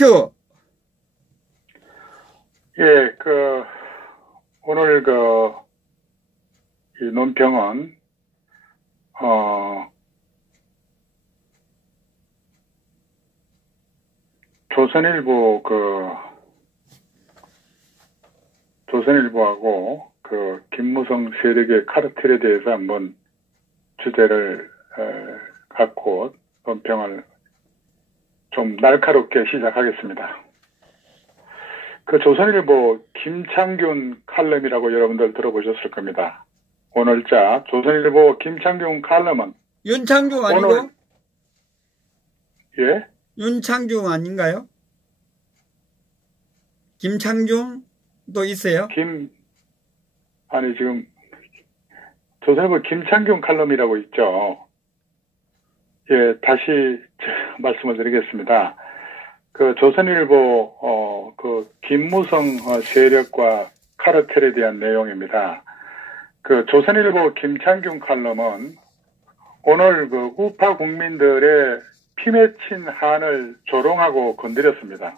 큐. 예, 오늘 이 논평은, 조선일보하고 김무성 세력의 카르텔에 대해서 한번 주제를 갖고 논평을 좀 날카롭게 시작하겠습니다. 조선일보 김창균 칼럼이라고 여러분들 들어보셨을 겁니다. 오늘자 조선일보 김창균 칼럼은 윤창중 아니고? 예? 윤창중 아닌가요? 김창중도 있어요? 지금 조선일보 김창균 칼럼이라고 있죠. 예, 다시 말씀을 드리겠습니다. 조선일보 김무성 세력과 카르텔에 대한 내용입니다. 조선일보 김창균 칼럼은 오늘 우파 국민들의 피 맺힌 한을 조롱하고 건드렸습니다.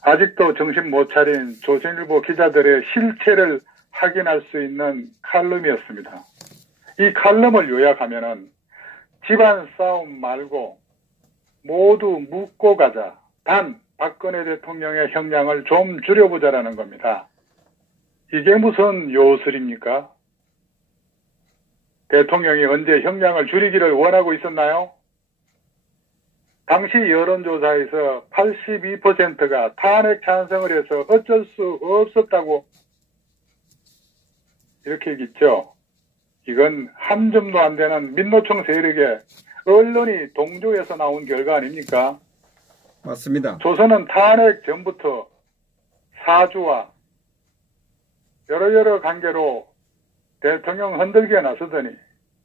아직도 정신 못 차린 조선일보 기자들의 실체를 확인할 수 있는 칼럼이었습니다. 이 칼럼을 요약하면은 집안 싸움 말고 모두 묻고 가자. 단 박근혜 대통령의 형량을 좀 줄여보자라는 겁니다. 이게 무슨 요술입니까? 대통령이 언제 형량을 줄이기를 원하고 있었나요? 당시 여론조사에서 82%가 탄핵 찬성을 해서 어쩔 수 없었다고 이렇게 얘기했죠. 이건 한 점도 안 되는 민노총 세력의 언론이 동조해서 나온 결과 아닙니까? 맞습니다. 조선은 탄핵 전부터 사주와 여러 관계로 대통령 흔들기에 나서더니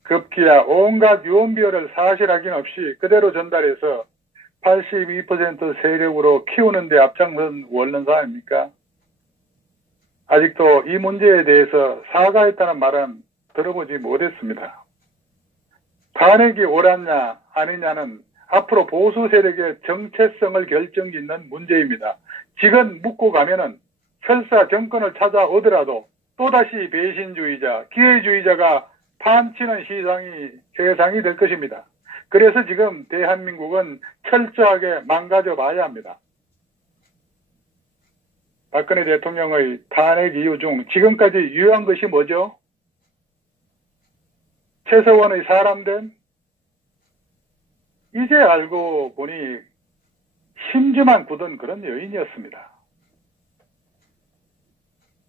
급기야 온갖 유언비어를 사실 확인 없이 그대로 전달해서 82% 세력으로 키우는 데 앞장선 원론사 아닙니까? 아직도 이 문제에 대해서 사과했다는 말은 들어보지 못했습니다. 탄핵이 옳았냐 아니냐는 앞으로 보수 세력의 정체성을 결정짓는 문제입니다. 지금 묻고 가면은 설사 정권을 찾아오더라도 또다시 배신주의자, 기회주의자가 판치는 세상이 될 것입니다. 그래서 지금 대한민국은 철저하게 망가져 봐야 합니다. 박근혜 대통령의 탄핵 이유 중 지금까지 유효한 것이 뭐죠? 최서원의 사람됨? 이제 알고 보니 심지만 굳은 그런 여인이었습니다.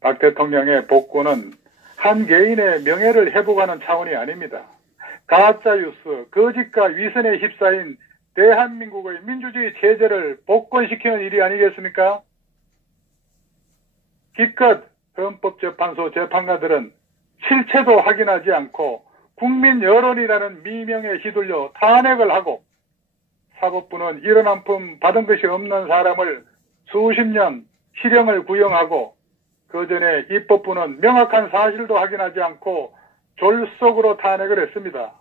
박 대통령의 복구는 한 개인의 명예를 회복하는 차원이 아닙니다. 가짜뉴스, 거짓과 위선에 휩싸인 대한민국의 민주주의 체제를 복권시키는 일이 아니겠습니까? 기껏 헌법재판소 재판관들은 실체도 확인하지 않고 국민 여론이라는 미명에 휘둘려 탄핵을 하고 사법부는 이런 한 푼 받은 것이 없는 사람을 수십 년 실형을 구형하고 그 전에 입법부는 명확한 사실도 확인하지 않고 졸속으로 탄핵을 했습니다.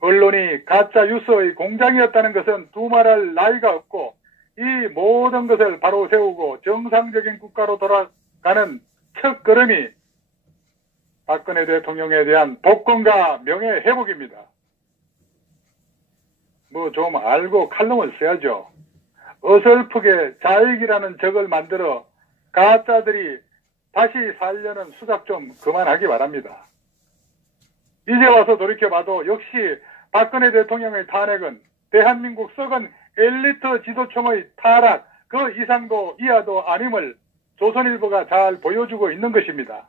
언론이 가짜 뉴스의 공장이었다는 것은 두말할 나위가 없고 이 모든 것을 바로 세우고 정상적인 국가로 돌아가는 첫 걸음이 박근혜 대통령에 대한 복권과 명예 회복입니다. 좀 알고 칼럼을 써야죠. 어설프게 자익이라는 적을 만들어 가짜들이 다시 살려는 수작 좀 그만하기 바랍니다. 이제 와서 돌이켜봐도 역시 박근혜 대통령의 탄핵은 대한민국 썩은 엘리트 지도층의 타락, 그 이상도 이하도 아님을 조선일보가 잘 보여주고 있는 것입니다.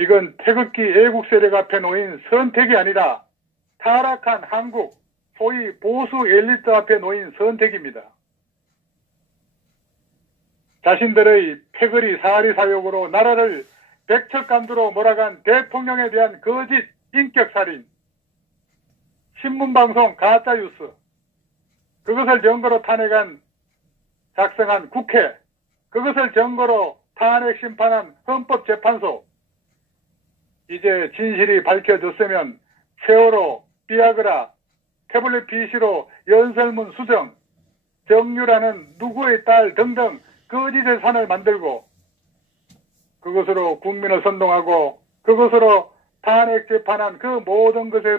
이건 태극기 애국 세력 앞에 놓인 선택이 아니라 타락한 한국, 소위 보수 엘리트 앞에 놓인 선택입니다. 자신들의 패거리 사리 사욕으로 나라를 백척간두로 몰아간 대통령에 대한 거짓 인격살인, 신문방송 가짜뉴스, 그것을 증거로 작성한 국회, 그것을 증거로 탄핵 심판한 헌법재판소, 이제 진실이 밝혀졌으면 세월호, 비아그라, 태블릿 PC로 연설문 수정, 정유라는 누구의 딸 등등 거짓의 산을 만들고 그것으로 국민을 선동하고 그것으로 탄핵 재판한 그 모든 것에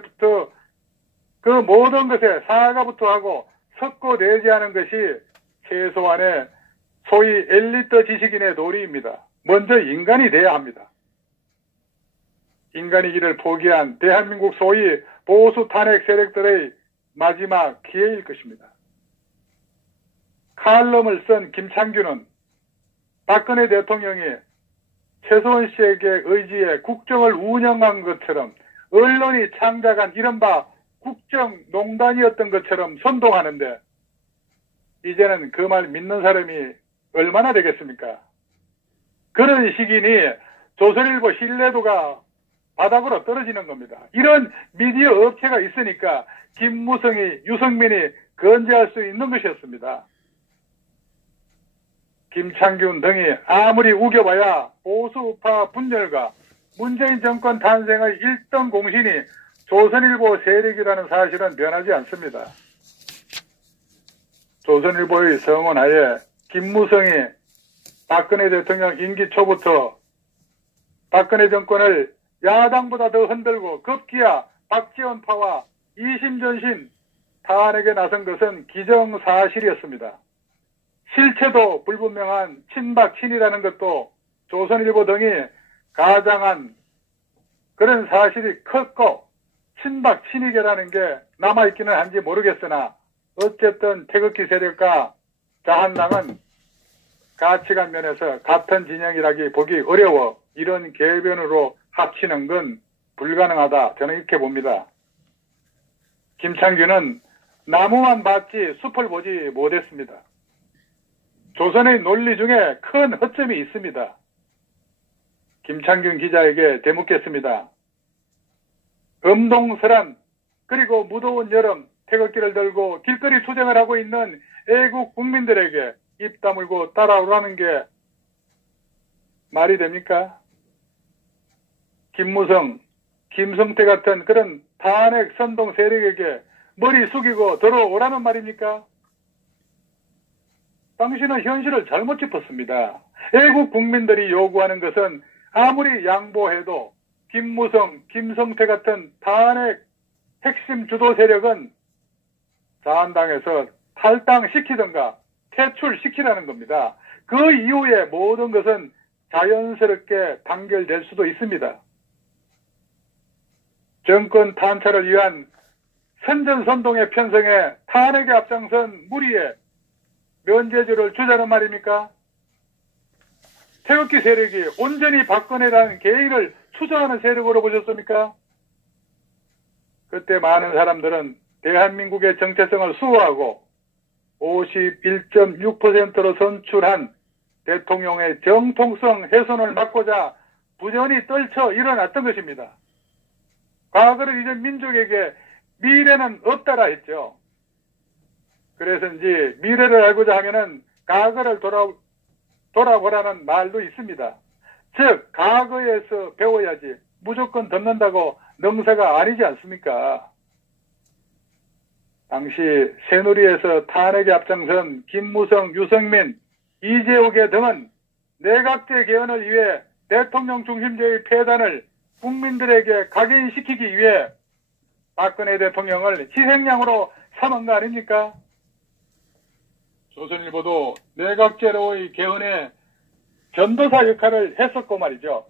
사과부터 하고 석고내지하는 것이 최소한의 소위 엘리트 지식인의 도리입니다. 먼저 인간이 돼야 합니다. 인간이기를 포기한 대한민국 소위 보수 탄핵 세력들의 마지막 기회일 것입니다. 칼럼을 쓴 김창규는 박근혜 대통령이 최소원 씨에게 의지해 국정을 운영한 것처럼 언론이 창작한 이른바 국정농단이었던 것처럼 선동하는데 이제는 그 말 믿는 사람이 얼마나 되겠습니까? 그런 시기니 조선일보 신뢰도가 바닥으로 떨어지는 겁니다. 이런 미디어 업체가 있으니까 김무성이, 유승민이 건재할 수 있는 것이었습니다. 김창균 등이 아무리 우겨봐야 보수우파 분열과 문재인 정권 탄생의 1등 공신이 조선일보 세력이라는 사실은 변하지 않습니다. 조선일보의 성원하에 김무성이 박근혜 대통령 임기 초부터 박근혜 정권을 야당보다 더 흔들고 급기야 박지원파와 이심전심 탄핵에 나선 것은 기정사실이었습니다. 실체도 불분명한 친박친이라는 것도 조선일보 등이 가장한 그런 사실이 컸고 친박친이계라는 게 남아있기는 한지 모르겠으나 어쨌든 태극기 세력과 자한당은 가치관 면에서 같은 진영이라기 보기 어려워 이런 계변으로 합치는 건 불가능하다. 저는 이렇게 봅니다. 김창규는 나무만 봤지 숲을 보지 못했습니다. 조선의 논리 중에 큰 허점이 있습니다. 김창균 기자에게 되묻겠습니다. 엄동설한 그리고 무더운 여름 태극기를 들고 길거리 투쟁을 하고 있는 애국 국민들에게 입 다물고 따라오라는 게 말이 됩니까? 김무성, 김성태 같은 그런 탄핵 선동 세력에게 머리 숙이고 들어오라는 말입니까? 당신은 현실을 잘못 짚었습니다. 애국 국민들이 요구하는 것은 아무리 양보해도 김무성, 김성태 같은 탄핵 핵심 주도 세력은 자한당에서 탈당시키든가 퇴출시키라는 겁니다. 그 이후에 모든 것은 자연스럽게 단결될 수도 있습니다. 정권 탄찰을 위한 선전선동의 편성에 탄핵에 앞장선 무리에 면죄주를 주자는 말입니까? 태극기 세력이 온전히 박근혜라는 개인을 추정하는 세력으로 보셨습니까? 그때 많은 사람들은 대한민국의 정체성을 수호하고 51.6%로 선출한 대통령의 정통성 훼손을 막고자 부전히 떨쳐 일어났던 것입니다. 과거를 잊은 민족에게 미래는 없다라 했죠. 그래서인지 미래를 알고자 하면은 과거를 돌아보라는 말도 있습니다. 즉 과거에서 배워야지 무조건 덮는다고 능사가 아니지 않습니까? 당시 새누리에서 탄핵에 앞장선 김무성, 유승민, 이재욱의 등은 내각제 개헌을 위해 대통령 중심제의 폐단을 국민들에게 각인시키기 위해 박근혜 대통령을 희생양으로 삼은 거 아닙니까? 조선일보도 내각제로의 개헌에 전도사 역할을 했었고 말이죠.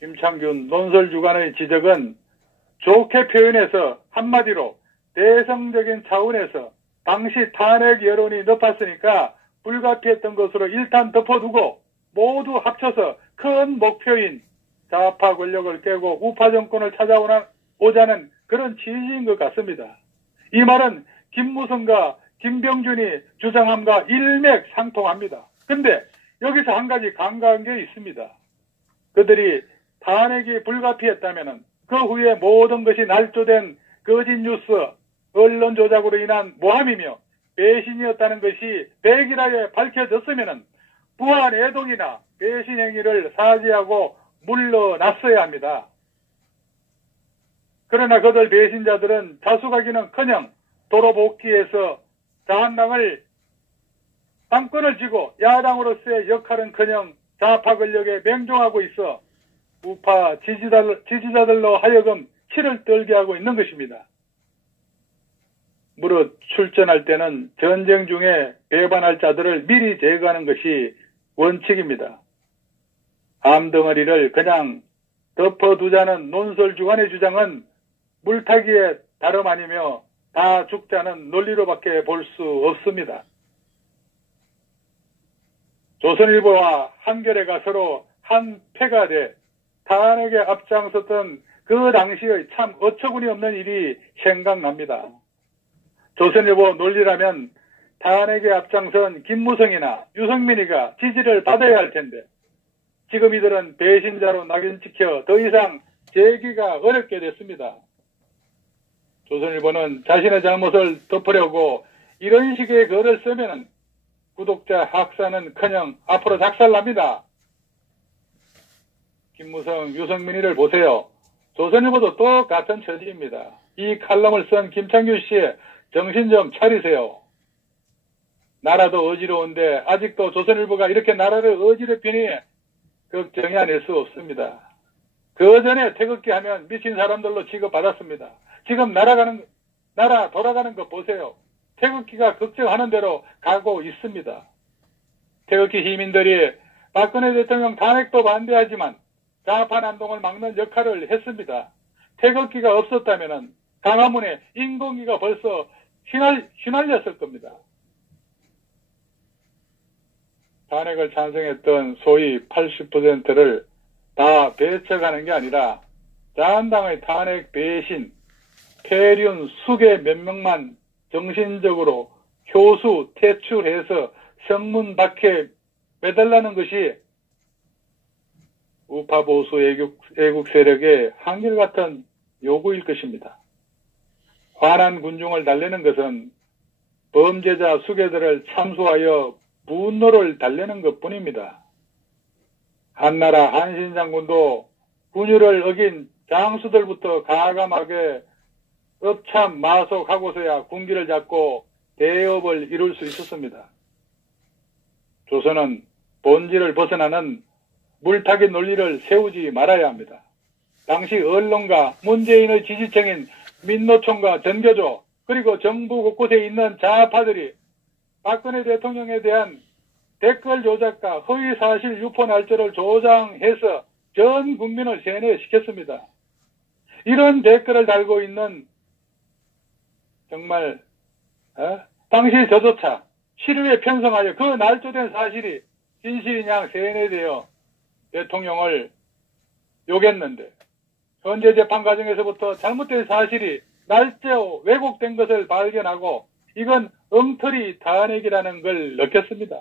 김창균 논설주간의 지적은 좋게 표현해서 한마디로 대성적인 차원에서 당시 탄핵 여론이 높았으니까 불가피했던 것으로 일단 덮어두고 모두 합쳐서 큰 목표인 좌파 권력을 깨고 우파 정권을 찾아오자는 그런 취지인 것 같습니다. 이 말은 김무성과 김병준이 주장함과 일맥상통합니다. 근데 여기서 한 가지 간과한 게 있습니다. 그들이 탄핵이 불가피했다면 그 후에 모든 것이 날조된 거짓 뉴스, 언론 조작으로 인한 모함이며 배신이었다는 것이 백일하게 밝혀졌으면 부한 애동이나 배신 행위를 사죄하고 물러났어야 합니다. 그러나 그들 배신자들은 자수하기는커녕 도로 복귀해서 자한당을 당권을 쥐고 야당으로서의 역할은커녕 좌파 권력에 맹종하고 있어 우파 지지자들로 하여금 치를 떨게 하고 있는 것입니다. 무릇 출전할 때는 전쟁 중에 배반할 자들을 미리 제거하는 것이 원칙입니다. 암덩어리를 그냥 덮어두자는 논설주간의 주장은 물타기에 다름 아니며 다 죽자는 논리로밖에 볼 수 없습니다. 조선일보와 한겨레가 서로 한 패가 돼 탄핵에 앞장섰던 그 당시의 참 어처구니 없는 일이 생각납니다. 조선일보 논리라면 탄핵에 앞장선 김무성이나 유승민이가 지지를 받아야 할 텐데 지금 이들은 배신자로 낙인 찍혀 더 이상 재기가 어렵게 됐습니다. 조선일보는 자신의 잘못을 덮으려고 이런 식의 글을 쓰면 구독자 확산은커녕 앞으로 작살납니다. 김무성, 유승민이를 보세요. 조선일보도 똑같은 처지입니다. 이 칼럼을 쓴 김창규 씨 정신 좀 차리세요. 나라도 어지러운데 아직도 조선일보가 이렇게 나라를 어지럽히니 걱정이 아닐 수 없습니다. 그 전에 태극기 하면 미친 사람들로 취급받았습니다. 지금 나라 돌아가는 거 보세요. 태극기가 걱정하는 대로 가고 있습니다. 태극기 시민들이 박근혜 대통령 탄핵도 반대하지만 좌파 난동을 막는 역할을 했습니다. 태극기가 없었다면 강화문에 인공기가 벌써 휘날렸을 겁니다. 탄핵을 찬성했던 소위 80%를 다 배척하는 게 아니라 자한당의 탄핵 배신, 폐륜, 수괴 몇 명만 정신적으로 효수 퇴출해서 성문 밖에 매달라는 것이 우파 보수 애국 세력의 한결같은 요구일 것입니다. 화난 군중을 달래는 것은 범죄자 수괴들을 참수하여 분노를 달래는 것뿐입니다. 한나라 한신장군도 군율을 어긴 장수들부터 가감하게 업참 마속하고서야 군기를 잡고 대업을 이룰 수 있었습니다. 조선은 본질을 벗어나는 물타기 논리를 세우지 말아야 합니다. 당시 언론과 문재인의 지지층인 민노총과 전교조 그리고 정부 곳곳에 있는 좌파들이 박근혜 대통령에 대한 댓글 조작과 허위사실 유포 날조를 조장해서 전 국민을 세뇌시켰습니다. 이런 댓글을 달고 있는 정말 당시 저조차 시류에 편성하여 그 날조된 사실이 진실인 양 세뇌되어 대통령을 욕했는데 현재 재판 과정에서부터 잘못된 사실이 날짜로 왜곡된 것을 발견하고 이건 엉터리 탄핵이라는 걸 느꼈습니다.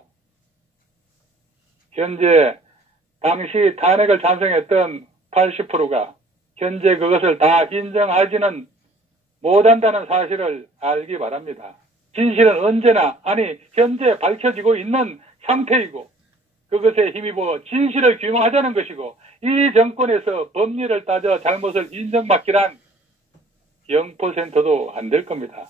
현재 당시 탄핵을 찬성했던 80%가 현재 그것을 다 인정하지는 못한다는 사실을 알기 바랍니다. 진실은 언제나 현재 밝혀지고 있는 상태이고 그것에 힘입어 진실을 규명하자는 것이고 이 정권에서 법리를 따져 잘못을 인정받기란 0%도 안 될 겁니다.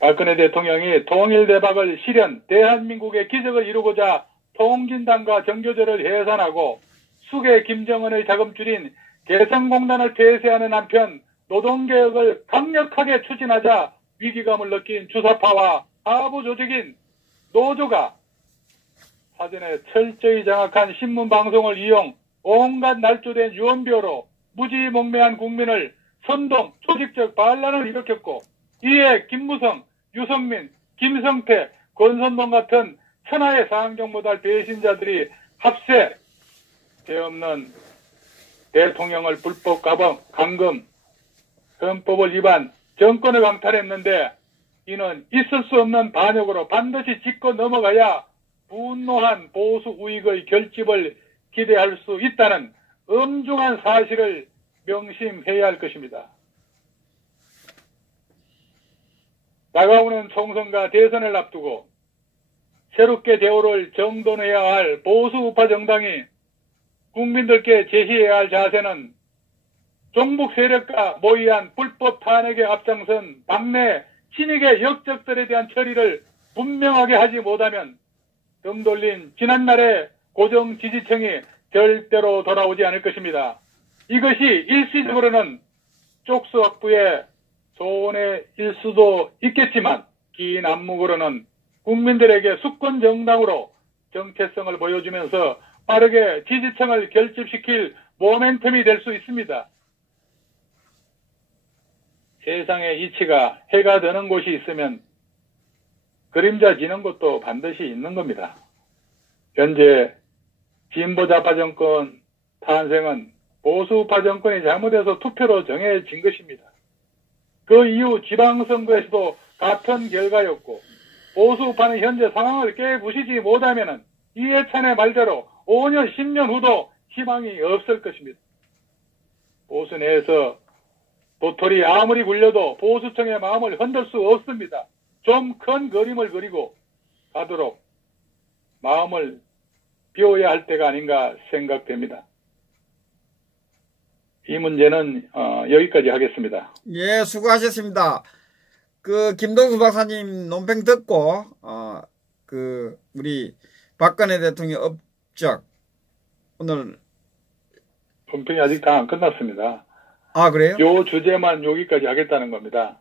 박근혜 대통령이 통일대박을 실현, 대한민국의 기적을 이루고자 통진당과 정교조를 해산하고 수계 김정은의 자금줄인 개성공단을 폐쇄하는 한편 노동개혁을 강력하게 추진하자 위기감을 느낀 주사파와 하부 조직인 노조가 사전에 철저히 장악한 신문방송을 이용 온갖 날조된 유언비어로 무지몽매한 국민을 선동, 조직적 반란을 일으켰고 이에 김무성, 유성민, 김성태, 권선동 같은 천하의 상경모달 배신자들이 합세, 죄 없는 대통령을 불법 감금, 헌법을 위반, 정권을 강탈했는데 이는 있을 수 없는 반역으로 반드시 짚고 넘어가야 분노한 보수 우익의 결집을 기대할 수 있다는 엄중한 사실을 명심해야 할 것입니다. 다가오는 총선과 대선을 앞두고 새롭게 대우를 정돈해야 할 보수 우파 정당이 국민들께 제시해야 할 자세는 종북 세력과 모의한 불법 탄핵에 앞장선 당내 친이계 역적들에 대한 처리를 분명하게 하지 못하면 등 돌린 지난날의 고정 지지층이 절대로 돌아오지 않을 것입니다. 이것이 일시적으로는 쪽수 확보의 손해일 수도 있겠지만 긴 안목으로는 국민들에게 수권 정당으로 정체성을 보여주면서 빠르게 지지층을 결집시킬 모멘텀이 될 수 있습니다. 세상의 이치가 해가 드는 곳이 있으면 그림자 지는 곳도 반드시 있는 겁니다. 현재 진보좌파 정권 탄생은 보수파 정권이 잘못해서 투표로 정해진 것입니다. 그 이후 지방선거에서도 같은 결과였고 보수파는 현재 상황을 깨부시지 못하면 이해찬의 말대로 5년, 10년 후도 희망이 없을 것입니다. 보수 내에서 도토리 아무리 굴려도 보수층의 마음을 흔들 수 없습니다. 좀 큰 그림을 그리고 가도록 마음을 비워야 할 때가 아닌가 생각됩니다. 이 문제는 여기까지 하겠습니다. 예, 수고하셨습니다. 그 김동수 박사님 논평 듣고 우리 박근혜 대통령 업적 오늘 논평이 아직 다 안 끝났습니다. 아, 그래요? 요 주제만 여기까지 하겠다는 겁니다.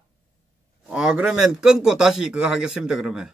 아, 그러면 끊고 다시 그거 하겠습니다, 그러면.